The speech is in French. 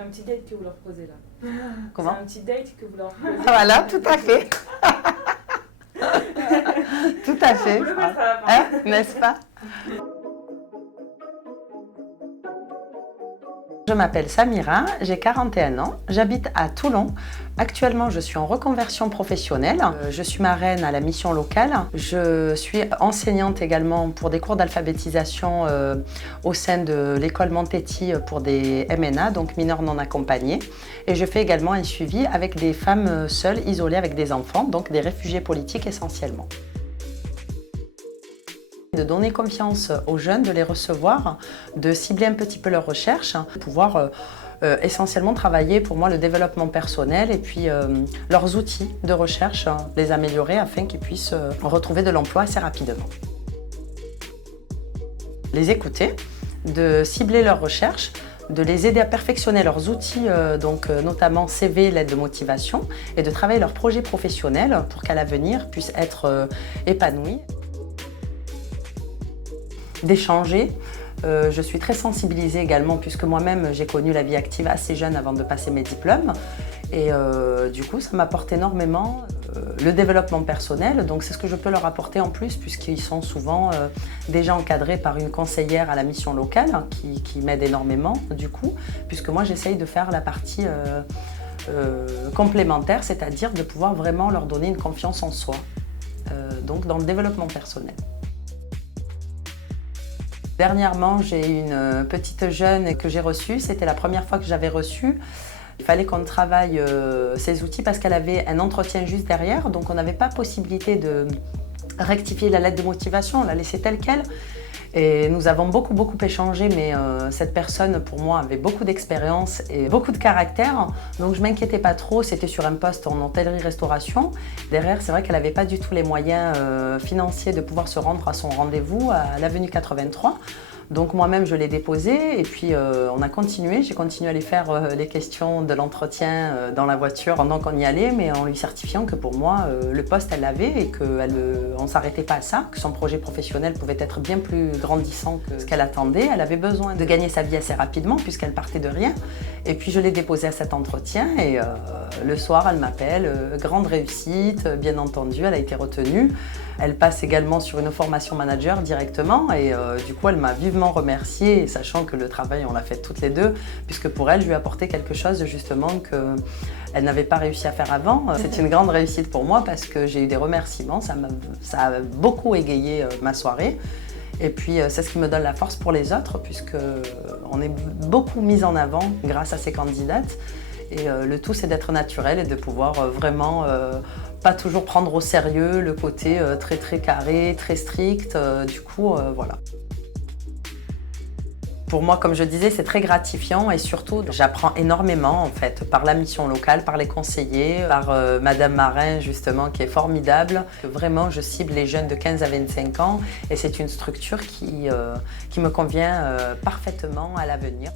Un petit date que vous leur posez là. Comment? C'est un petit date que vous leur posez. Voilà, tout à fait. Tout à fait. On peut le mettre à la fin. Hein, n'est-ce pas? Je m'appelle Samira, j'ai 41 ans, j'habite à Toulon. Actuellement, je suis en reconversion professionnelle. Je suis marraine à la mission locale. Je suis enseignante également pour des cours d'alphabétisation au sein de l'école Montetti pour des MNA, donc mineurs non accompagnés. Et je fais également un suivi avec des femmes seules, isolées avec des enfants, donc des réfugiés politiques essentiellement. De donner confiance aux jeunes, de les recevoir, de cibler un petit peu leurs recherches, de pouvoir essentiellement travailler pour moi le développement personnel et puis leurs outils de recherche, les améliorer afin qu'ils puissent retrouver de l'emploi assez rapidement. Les écouter, de cibler leurs recherches, de les aider à perfectionner leurs outils, donc notamment CV, l'aide de motivation, et de travailler leurs projets professionnels pour qu'à l'avenir puissent être épanouis. D'échanger. Je suis très sensibilisée également puisque moi-même j'ai connu la vie active assez jeune avant de passer mes diplômes et du coup ça m'apporte énormément le développement personnel, donc c'est ce que je peux leur apporter en plus puisqu'ils sont souvent déjà encadrés par une conseillère à la mission locale qui m'aide énormément du coup, puisque moi j'essaye de faire la partie complémentaire, c'est-à-dire de pouvoir vraiment leur donner une confiance en soi, donc dans le développement personnel. Dernièrement, j'ai une petite jeune que j'ai reçue. C'était la première fois que j'avais reçu. Il fallait qu'on travaille ces outils parce qu'elle avait un entretien juste derrière. Donc on n'avait pas possibilité de rectifier la lettre de motivation. On l'a laissée telle qu'elle. Et nous avons beaucoup échangé, mais cette personne, pour moi, avait beaucoup d'expérience et beaucoup de caractère. Donc je ne m'inquiétais pas trop, c'était sur un poste en hôtellerie-restauration. Derrière, c'est vrai qu'elle n'avait pas du tout les moyens financiers de pouvoir se rendre à son rendez-vous à l'avenue 83. Donc moi-même, je l'ai déposé et puis on a continué. J'ai continué à lui faire les questions de l'entretien dans la voiture pendant qu'on y allait, mais en lui certifiant que pour moi, le poste, elle l'avait et qu'on ne s'arrêtait pas à ça, que son projet professionnel pouvait être bien plus grandissant que ce qu'elle attendait. Elle avait besoin de gagner sa vie assez rapidement puisqu'elle partait de rien. Et puis je l'ai déposé à cet entretien et le soir, elle m'appelle, grande réussite, bien entendu, elle a été retenue. Elle passe également sur une formation manager directement et du coup elle m'a vivement remerciée, sachant que le travail on l'a fait toutes les deux, puisque pour elle je lui ai apporté quelque chose justement qu'elle n'avait pas réussi à faire avant. C'est une grande réussite pour moi parce que j'ai eu des remerciements, ça a beaucoup égayé ma soirée. Et puis c'est ce qui me donne la force pour les autres puisqu'on est beaucoup mis en avant grâce à ces candidates. Et le tout c'est d'être naturel et de pouvoir vraiment pas toujours prendre au sérieux le côté très carré, très strict. Du coup, voilà. Pour moi, comme je disais, c'est très gratifiant et surtout, j'apprends énormément en fait par la mission locale, par les conseillers, par Madame Marin justement qui est formidable. Vraiment, je cible les jeunes de 15 à 25 ans et c'est une structure qui me convient parfaitement à l'avenir.